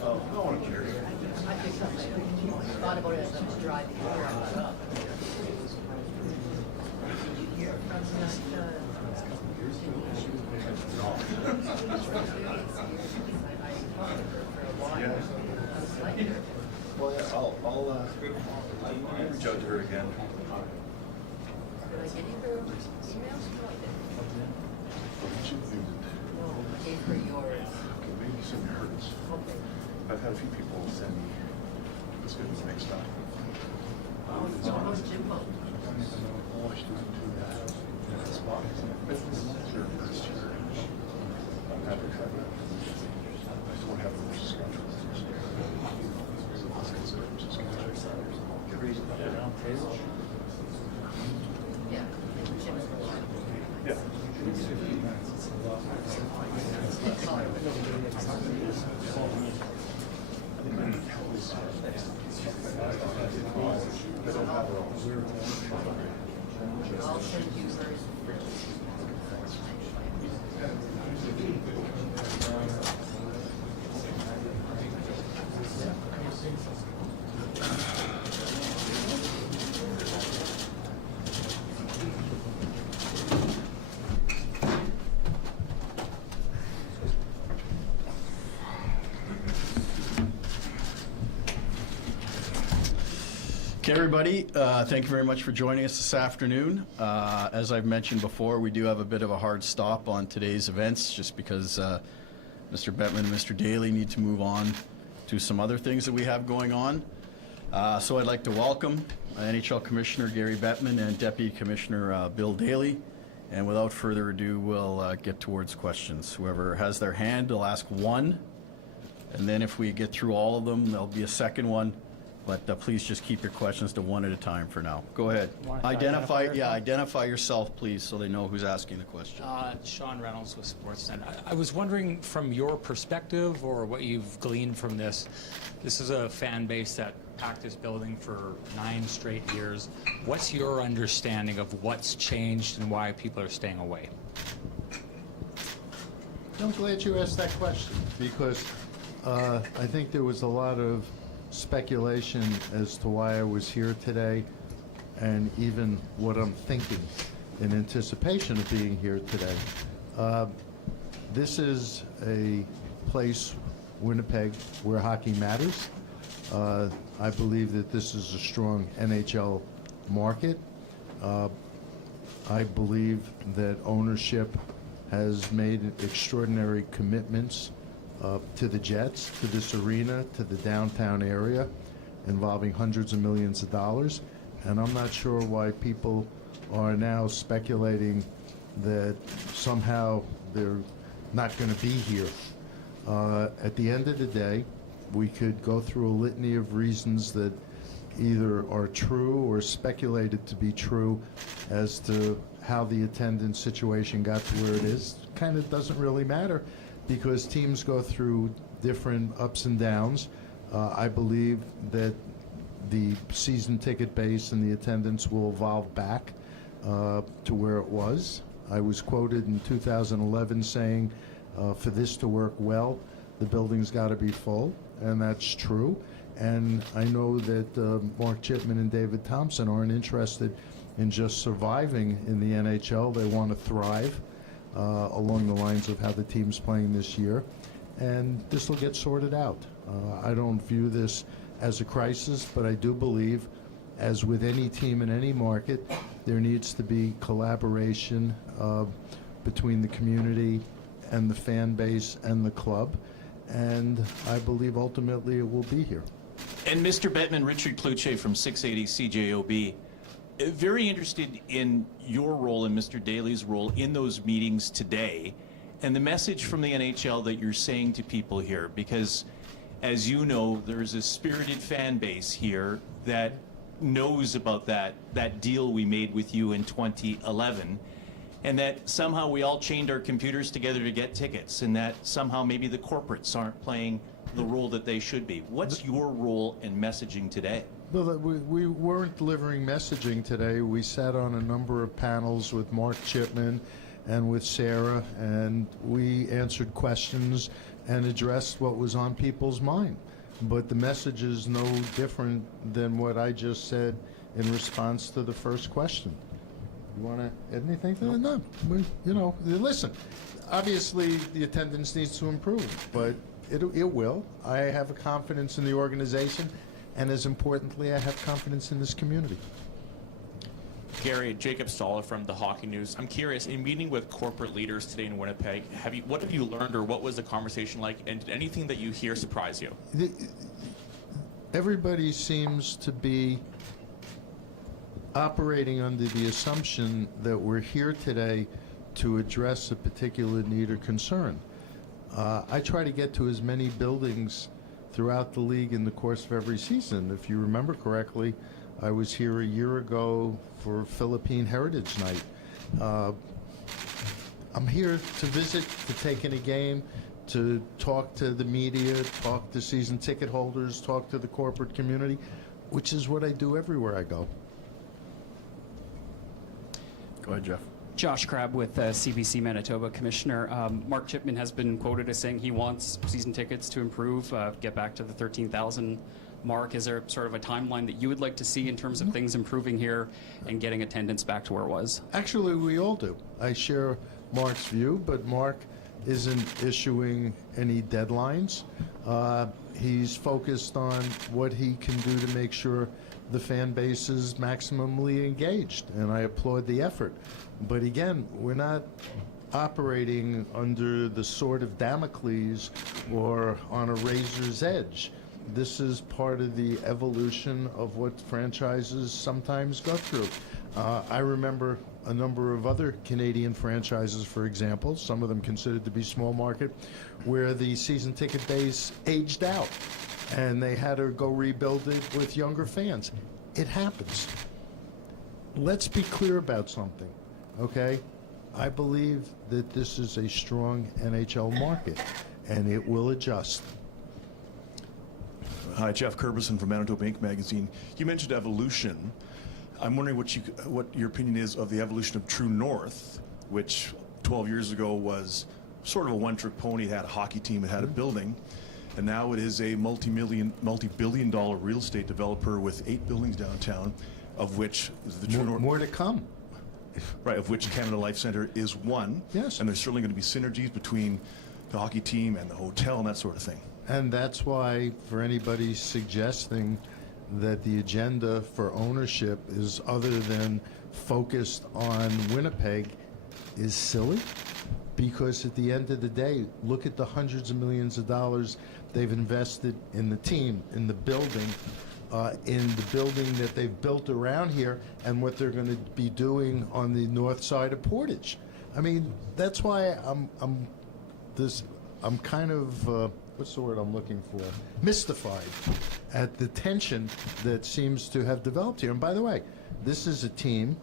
No one cares. I think I thought about it as I was driving here. I thought, Well, yeah, I'll reach out to her again. did I get either emails? No, I didn't. No, I gave her yours. Okay, maybe some hurts. Okay. I've had a few people send me this good next time. How's Jimbo? Oh, she doesn't do that. Spot. It's her first year. I don't have the schedule. Yeah. Jim's the one. Yeah. I'll send you hers. Okay, everybody, thank you very much for joining us this afternoon. As I've mentioned before, we do have a bit of a hard stop on today's events just because Mr. Bettman and Mr. Daly need to move on to some other things that we have going on. So I'd like to welcome NHL Commissioner Gary Bettman and Deputy Commissioner Bill Daly. And without further ado, we'll get towards questions. Whoever has their hand will ask one. And then if we get through all of them, there'll be a second one. But please just keep your questions to one at a time for now. Go ahead. Identify yourself, please, so they know who's asking the question. Sean Reynolds with Sportsnet. I was wondering, from your perspective or what you've gleaned from this is a fan base that packed this building for 9 straight years. What's your understanding of what's changed and why people are staying away? I'm glad you asked that question because I think there was a lot of speculation as to why I was here today and even what I'm thinking in anticipation of being here today. This is a place, Winnipeg, where hockey matters. I believe that this is a strong NHL market. I believe that ownership has made extraordinary commitments to the Jets, to this arena, to the downtown area, involving hundreds of millions of dollars. And I'm not sure why people are now speculating that somehow they're not going to be here. At the end of the day, we could go through a litany of reasons that either are true or speculated to be true as to how the attendance situation got to where it is. Kind of doesn't really matter, because teams go through different ups and downs. I believe that the season ticket base and the attendance will evolve back to where it was. I was quoted in 2011 saying, for this to work well, the building's got to be full, and that's true. And I know that Mark Chipman and David Thompson aren't interested in just surviving in the NHL. They want to thrive. Along the lines of how the team's playing this year, and this will get sorted out. I don't view this as a crisis, but I do believe, as with any team in any market, there needs to be collaboration between the community and the fan base and the club, and I believe ultimately it will be here. And Mr. Bettman, Richard Kluche from 680 CJOB. Very interested in your role and Mr. Daly's role in those meetings today and the message from the NHL that you're saying to people here, because as you know, there's a spirited fan base here that knows about that deal we made with you in 2011, and that somehow we all chained our computers together to get tickets, and that somehow maybe the corporates aren't playing the role that they should be. What's your role in messaging today? Well, we weren't delivering messaging today. We sat on a number of panels with Mark Chipman and with Sarah, and we answered questions and addressed what was on people's mind. But the message is no different than what I just said in response to the first question. You want to add anything to that? No. Listen, obviously the attendance needs to improve, but it will. I have a confidence in the organization, and as importantly, I have confidence in this community. Gary, Jacob Stoller from the Hockey News. I'm curious, in meeting with corporate leaders today in Winnipeg, what have you learned, or what was the conversation like, and did anything that you hear surprise you? Everybody seems to be operating under the assumption that we're here today to address a particular need or concern. I try to get to as many buildings throughout the league in the course of every season. If you remember correctly, I was here a year ago for Philippine Heritage Night. I'm here to visit, to take in a game, to talk to the media, talk to season ticket holders, talk to the corporate community, which is what I do everywhere I go. Go ahead, Jeff. Josh Crabb with CBC Manitoba Commissioner. Mark Chipman has been quoted as saying he wants season tickets to improve, get back to the 13,000 mark. Is there sort of a timeline that you would like to see in terms of things improving here and getting attendance back to where it was? Actually, we all do. I share Mark's view, but Mark isn't issuing any deadlines. He's focused on what he can do to make sure the fan base is maximally engaged, and I applaud the effort. But again, we're not operating under the sword of Damocles or on a razor's edge. This is part of the evolution of what franchises sometimes go through. I remember a number of other Canadian franchises, for example, some of them considered to be small market, where the season ticket base aged out and they had to go rebuild it with younger fans. It happens. Let's be clear about something, okay? I believe that this is a strong NHL market, and it will adjust. Hi, Jeff Kerbison from Manitoba Inc. magazine. You mentioned evolution. I'm wondering what your opinion is of the evolution of True North, which 12 years ago was sort of a one-trick pony. It had a hockey team, it had a building, and now it is a multi-billion dollar real estate developer with 8 buildings downtown, of which the True North... More to come. Right, of which Canada Life Centre is one. Yes. And there's certainly going to be synergies between the hockey team and the hotel and that sort of thing. And that's why, for anybody suggesting that the agenda for ownership is other than focused on Winnipeg is silly, because at the end of the day, look at the hundreds of millions of dollars they've invested in the team, in the building that they've built around here, and what they're going to be doing on the north side of Portage. I mean, that's why I'm kind of what's the word I'm looking for? Mystified at the tension that seems to have developed here. And by the way, this is a team,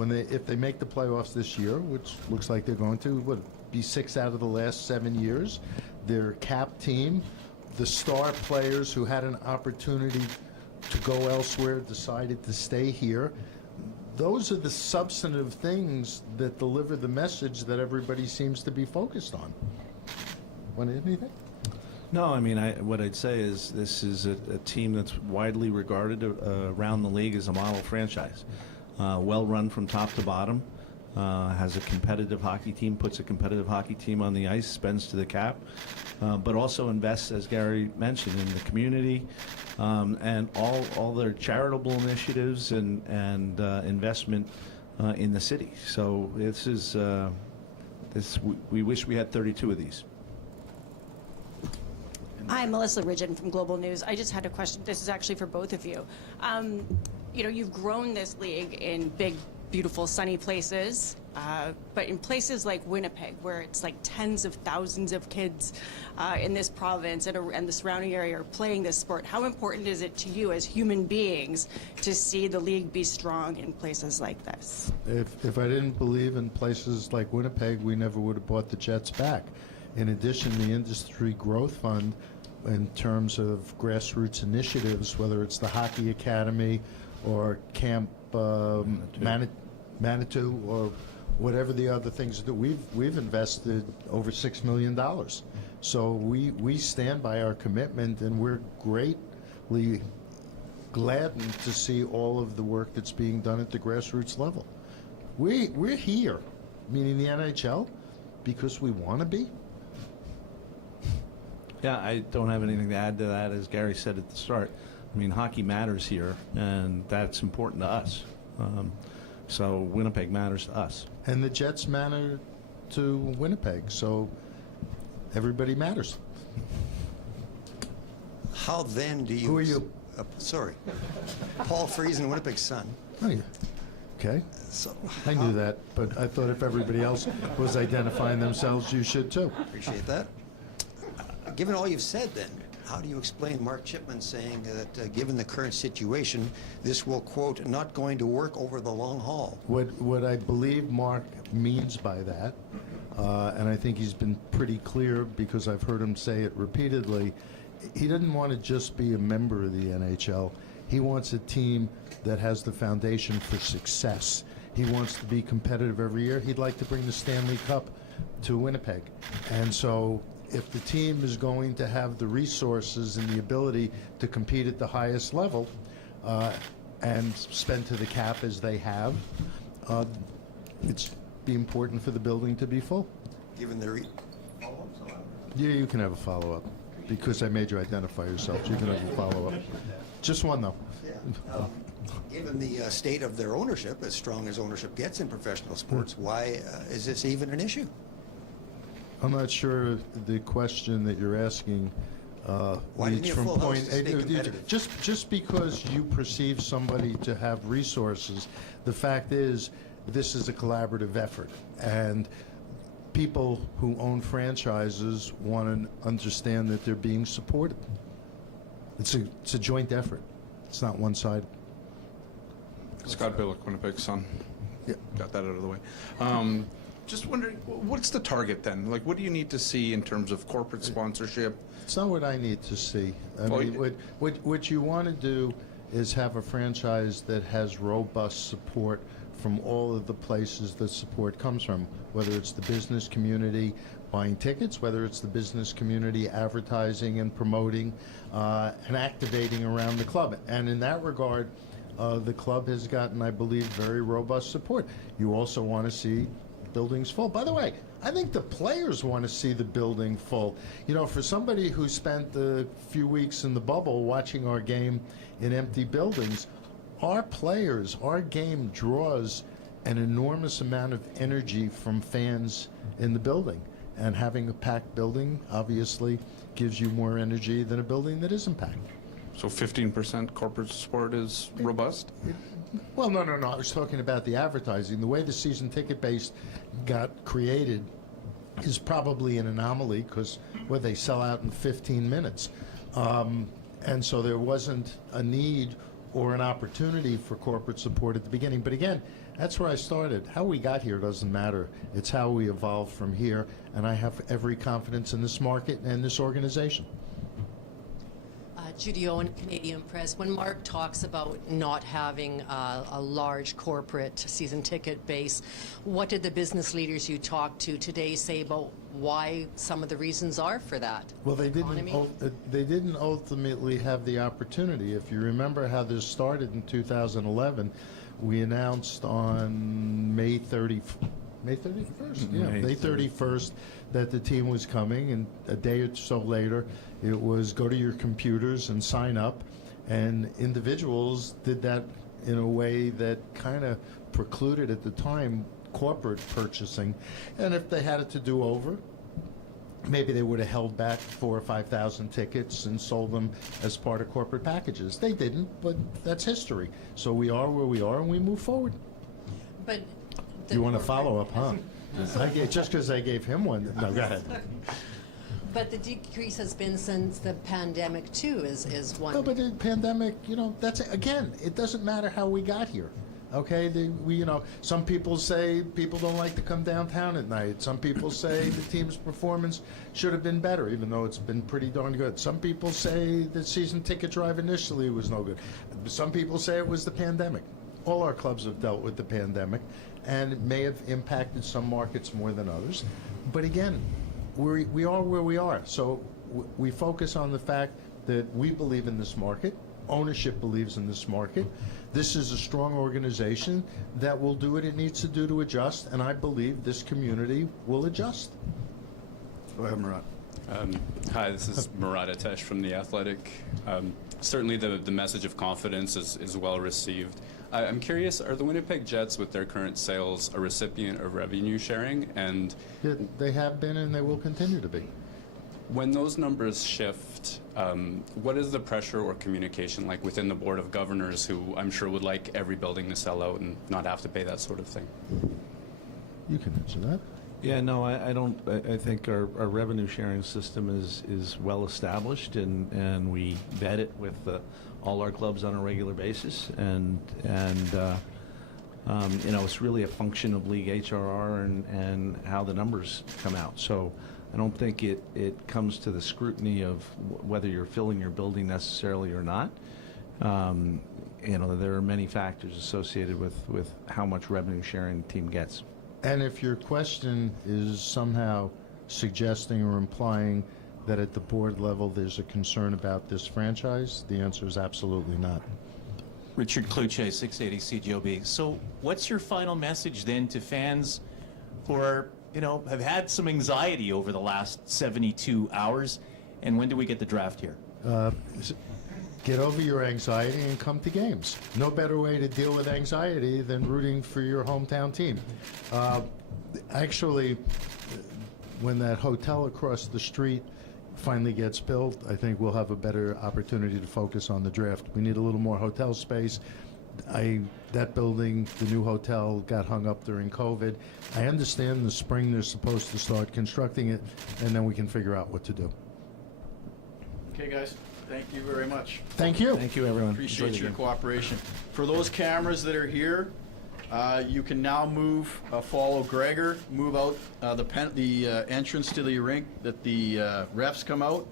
if they make the playoffs this year, which looks like they're going to, would be 6 out of the last 7 years. Their cap team, the star players who had an opportunity to go elsewhere decided to stay here. Those are the substantive things that deliver the message that everybody seems to be focused on. Want to add anything? No, I mean, what I'd say is this is a team that's widely regarded around the league as a model franchise. Well run from top to bottom, has a competitive hockey team, puts a competitive hockey team on the ice, spends to the cap, but also invests, as Gary mentioned, in the community and all their charitable initiatives and investment in the city. So we wish we had 32 of these. Hi, Melissa Ridgen from Global News. I just had a question. This is actually for both of you. You've grown this league in big, beautiful, sunny places, but in places like Winnipeg, where it's like tens of thousands of kids in this province and the surrounding area are playing this sport, how important is it to you as human beings to see the league be strong in places like this? If I didn't believe in places like Winnipeg, we never would have bought the Jets back. In addition, the Industry Growth Fund in terms of grassroots initiatives, whether it's the Hockey Academy or Camp Manitou or whatever the other things that we've invested over $6 million. So we stand by our commitment, and we're greatly gladdened to see all of the work that's being done at the grassroots level. We're here, meaning the NHL, because we want to be. Yeah, I don't have anything to add to that. As Gary said at the start, I mean, hockey matters here, and that's important to us. So Winnipeg matters to us. And the Jets matter to Winnipeg, so everybody matters. How then do you... Who are you? Sorry. Paul Friesen, Winnipeg Sun. Oh, yeah. Okay. So, I knew that, but I thought if everybody else was identifying themselves, you should too. Appreciate that. Given all you've said then, how do you explain Mark Chipman saying that given the current situation, this will, quote, not going to work over the long haul? What I believe Mark means by that, and I think he's been pretty clear because I've heard him say it repeatedly, he doesn't want to just be a member of the NHL. He wants a team that has the foundation for success. He wants to be competitive every year. He'd like to bring the Stanley Cup to Winnipeg. And so if the team is going to have the resources and the ability to compete at the highest level and spend to the cap as they have, it's be important for the building to be full. Given the... Yeah, you can have a follow-up. Because I made you identify yourself, you can have a follow-up. Just one, though. Yeah. Given the state of their ownership, as strong as ownership gets in professional sports, why is this even an issue? I'm not sure the question that you're asking Why leads didn't you from full house point to stay competitive? just because you perceive somebody to have resources, the fact is this is a collaborative effort, and people who own franchises want to understand that they're being supported. It's a joint effort. It's not one-sided. Scott Billick, Winnipeg Sun. Yeah. Got that out of the way. Just wondering, what's the target then? Like, what do you need to see in terms of corporate sponsorship? It's not what I need to see. I Well, mean, what you want to do is have a franchise that has robust support from all of the places that support comes from, whether it's the business community buying tickets, whether it's the business community advertising and promoting and activating around the club. And in that regard, the club has gotten, I believe, very robust support. You also want to see buildings full. By the way, I think the players want to see the building full. You know, for somebody who spent a few weeks in the bubble watching our game in empty buildings, our players, our game draws an enormous amount of energy from fans in the building. And having a packed building obviously gives you more energy than a building that isn't packed. So 15% corporate support is robust? Well, no. I was talking about the advertising. The way the season ticket base got created is probably an anomaly because they sell out in 15 minutes. And so there wasn't a need or an opportunity for corporate support at the beginning. But again, that's where I started. How we got here doesn't matter. It's how we evolve from here. And I have every confidence in this market and this organization. Judy Owen, Canadian Press. When Mark talks about not having a large corporate season ticket base, what did the business leaders you talked to today say about why some of the reasons are for that? Well, they didn't ultimately have the opportunity. If you remember how this started in 2011, we announced on May 31st, May 31st, that the team was coming, and a day or so later, it was go to your computers and sign up, and individuals did that in a way that kind of precluded at the time corporate purchasing, and if they had it to do over, maybe they would have held back 4,000 or 5,000 tickets and sold them as part of corporate packages. They didn't, but that's history. So we are where we are, and we move forward. But You want a follow-up, huh? Just because I gave him one. No, go ahead. But the decrease has been since the pandemic too, is one. No, but the pandemic, that's, again, it doesn't matter how we got here. Okay, some people say people don't like to come downtown at night. Some people say the team's performance should have been better, even though it's been pretty darn good. Some people say the season ticket drive initially was no good. Some people say it was the pandemic. All our clubs have dealt with the pandemic, and it may have impacted some markets more than others. But again, we are where we are. So we focus on the fact that we believe in this market. Ownership believes in this market. This is a strong organization that will do what it needs to do to adjust, and I believe this community will adjust. Go ahead, Murat. Hi, this is Murat Atesh from The Athletic. Certainly the message of confidence is well received. I'm curious, are the Winnipeg Jets, with their current sales, a recipient of revenue sharing? And Yeah, they have been, and they will continue to be. when those numbers shift, what is the pressure or communication like within the Board of Governors, who I'm sure would like every building to sell out and not have to pay that sort of thing? You can answer that. Yeah, no, I don't. I think our revenue sharing system is well established, and we vet it with all our clubs on a regular basis, and it's really a function of league HRR and how the numbers come out. So I don't think it comes to the scrutiny of whether you're filling your building necessarily or not. There are many factors associated with how much revenue sharing the team gets. And if your question is somehow suggesting or implying that at the board level there's a concern about this franchise, the answer is absolutely not. Richard Kluche, 680 CJOB. So what's your final message then to fans who are, have had some anxiety over the last 72 hours? And when do we get the draft here? Get over your anxiety and come to games. No better way to deal with anxiety than rooting for your hometown team. Actually, when that hotel across the street finally gets built, I think we'll have a better opportunity to focus on the draft. We need a little more hotel space. That building, the new hotel, got hung up during COVID. I understand in the spring they're supposed to start constructing it, and then we can figure out what to do. Okay, guys. Thank you very much. Thank you. Thank you, everyone. Appreciate your cooperation. For those cameras that are here, you can now follow Gregor, move out the entrance to the rink that the refs come out,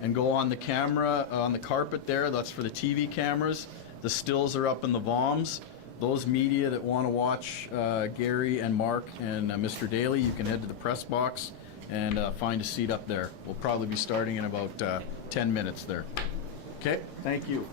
and go on the camera, on the carpet there. That's for the TV cameras. The stills are up in the VOMs. Those media that want to watch Gary and Mark and Mr. Daly, you can head to the press box and find a seat up there. We'll probably be starting in about 10 minutes there. Okay, thank you.